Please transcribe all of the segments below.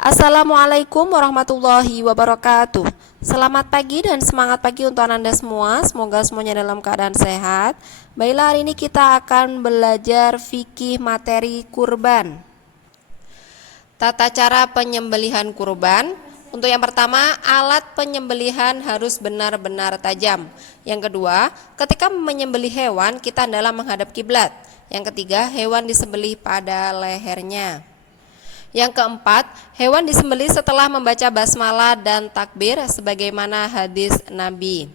Assalamualaikum warahmatullahi wabarakatuh. Selamat pagi dan semangat pagi untuk Anda semua. Semoga semuanya dalam keadaan sehat. Baiklah, hari ini kita akan belajar fikih materi kurban. Tata cara penyembelihan kurban. Untuk yang pertama, alat penyembelihan harus benar-benar tajam. Yang kedua, ketika menyembelih hewan, kita hendaklah menghadap kiblat. Yang ketiga, hewan disembelih pada lehernya. Yang keempat, hewan disembelih setelah membaca basmalah dan takbir sebagaimana hadis Nabi.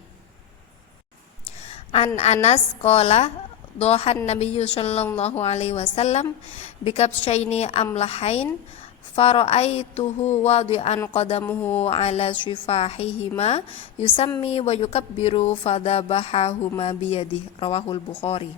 An Anas qala dohan Nabi sallallahu alaihi wasallam bikabsyaini amlahain fara'aituhu wadi'an qadamuhu ala shifahihima yusammi wa yukabbiru fadabahahuma biyadihi, rawahul Bukhari.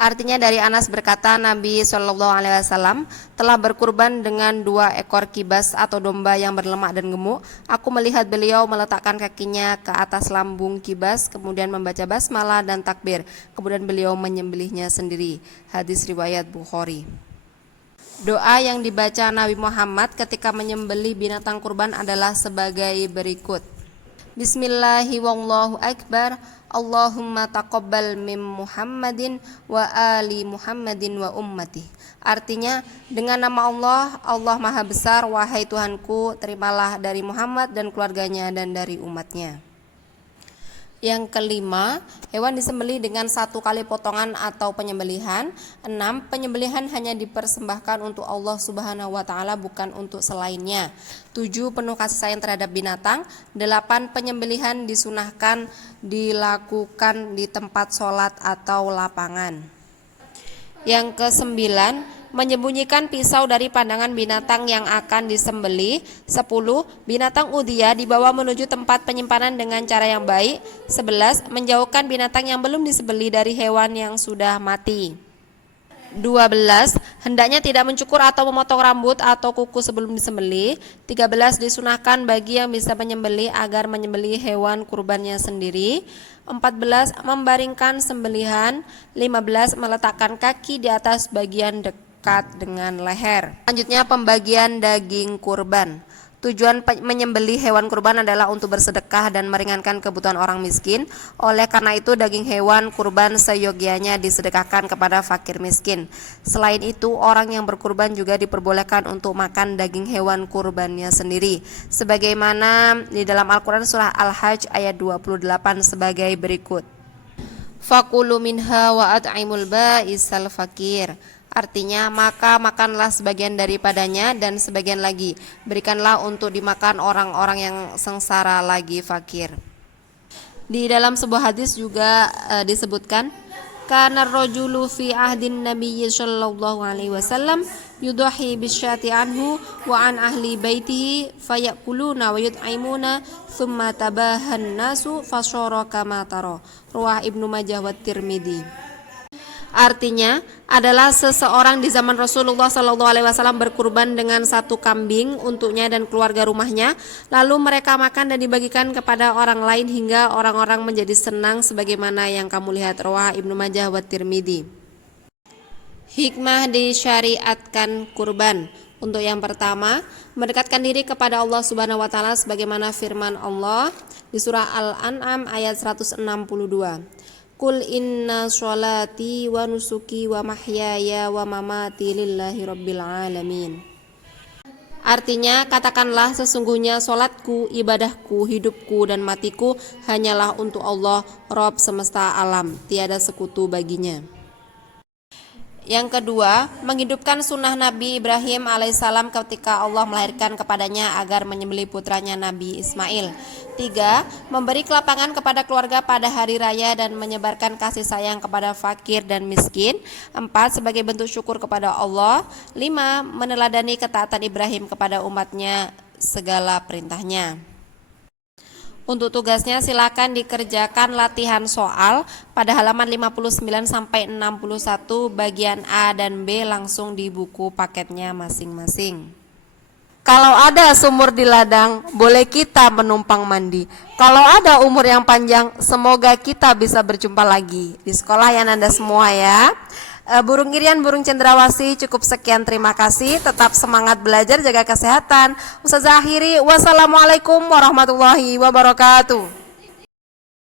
Artinya dari Anas berkata, Nabi Shallallahu Alaihi Wasallam telah berkurban dengan 2 ekor kibas atau domba yang berlemak dan gemuk. Aku melihat beliau meletakkan kakinya ke atas lambung kibas, kemudian membaca basmalah dan takbir. Kemudian beliau menyembelihnya sendiri. Hadis riwayat Bukhari. Doa yang dibaca Nabi Muhammad ketika menyembelih binatang kurban adalah sebagai berikut. Bismillahi wallahu akbar. Allahumma taqabbal min Muhammadin wa ali Muhammadin wa ummati. Artinya, dengan nama Allah, Allah Maha Besar, wahai Tuhanku, terimalah dari Muhammad dan keluarganya dan dari umatnya. Yang kelima, hewan disembelih dengan 1 kali potongan atau penyembelihan. 6. Penyembelihan hanya dipersembahkan untuk Allah Subhanahu wa taala, bukan untuk selainnya. 7. Penuh kasih sayang terhadap binatang. 8. Penyembelihan disunahkan dilakukan di tempat sholat atau lapangan. Yang ke-9, menyembunyikan pisau dari pandangan binatang yang akan disembelih. 10. Binatang udhiyah dibawa menuju tempat penyimpanan dengan cara yang baik. 11. Menjauhkan binatang yang belum disembelih dari hewan yang sudah mati. 12. Hendaknya tidak mencukur atau memotong rambut atau kuku sebelum disembelih. 13. Disunahkan bagi yang bisa menyembelih agar menyembelih hewan kurbannya sendiri. 14. Membaringkan sembelihan. 15. Meletakkan kaki di atas bagian dekat dengan leher. Selanjutnya, pembagian daging kurban. Tujuan menyembelih hewan kurban adalah untuk bersedekah dan meringankan kebutuhan orang miskin. Oleh karena itu, daging hewan kurban seyogianya disedekahkan kepada fakir miskin. Selain itu, orang yang berkurban juga diperbolehkan untuk makan daging hewan kurbannya sendiri. Sebagaimana di dalam Al-Quran surah Al-Hajj ayat 28 sebagai berikut. Fakulu minha wa at'imul ba'isal fakir. Artinya, maka makanlah sebagian daripadanya dan sebagian lagi berikanlah untuk dimakan orang-orang yang sengsara lagi fakir. Di dalam sebuah hadis juga disebutkan, kana rajulu fi ahdin nabiyyi sallallahu alaihi wasallam yudahi bisyati anhu wa an ahli baitihi fayakuluna wa yut'imuna thumma tabahan nasu fasyara kama tara, riwayat Ibnu Majah wa Tirmidzi. Artinya adalah seseorang di zaman Rasulullah SAW berkurban dengan 1 kambing untuknya dan keluarga rumahnya, lalu mereka makan dan dibagikan kepada orang lain hingga orang-orang menjadi senang sebagaimana yang kamu lihat, riwayat Ibnu Majah wa Tirmidzi. Hikmah disyariatkan kurban. Untuk yang pertama, mendekatkan diri kepada Allah Subhanahu wa taala sebagaimana firman Allah di surah Al-An'am ayat 162. Qul inna sholati wa nusuki wa mahyaya wa mamati lillahi rabbil alamin. Artinya, katakanlah sesungguhnya solatku, ibadahku, hidupku dan matiku hanyalah untuk Allah, Rabb semesta alam, tiada sekutu baginya. Yang kedua, menghidupkan sunnah Nabi Ibrahim alaihissalam ketika Allah melahirkan kepadanya agar menyembelih putranya Nabi Ismail. 3. Memberi kelapangan kepada keluarga pada hari raya dan menyebarkan kasih sayang kepada fakir dan miskin. 4. Sebagai bentuk syukur kepada Allah. 5. Meneladani ketaatan Ibrahim kepada umatnya segala perintahnya. Untuk tugasnya silakan dikerjakan latihan soal pada halaman 59 sampai 61 bagian A dan B langsung di buku paketnya masing-masing. Kalau ada sumur di ladang, boleh kita menumpang mandi. Kalau ada umur yang panjang, semoga kita bisa berjumpa lagi di sekolah yang Anda semua ya. Burung Irian, burung cendrawasih, cukup sekian, terima kasih. Tetap semangat belajar, jaga kesehatan. Ustazah akhiri, wassalamualaikum warahmatullahi wabarakatuh.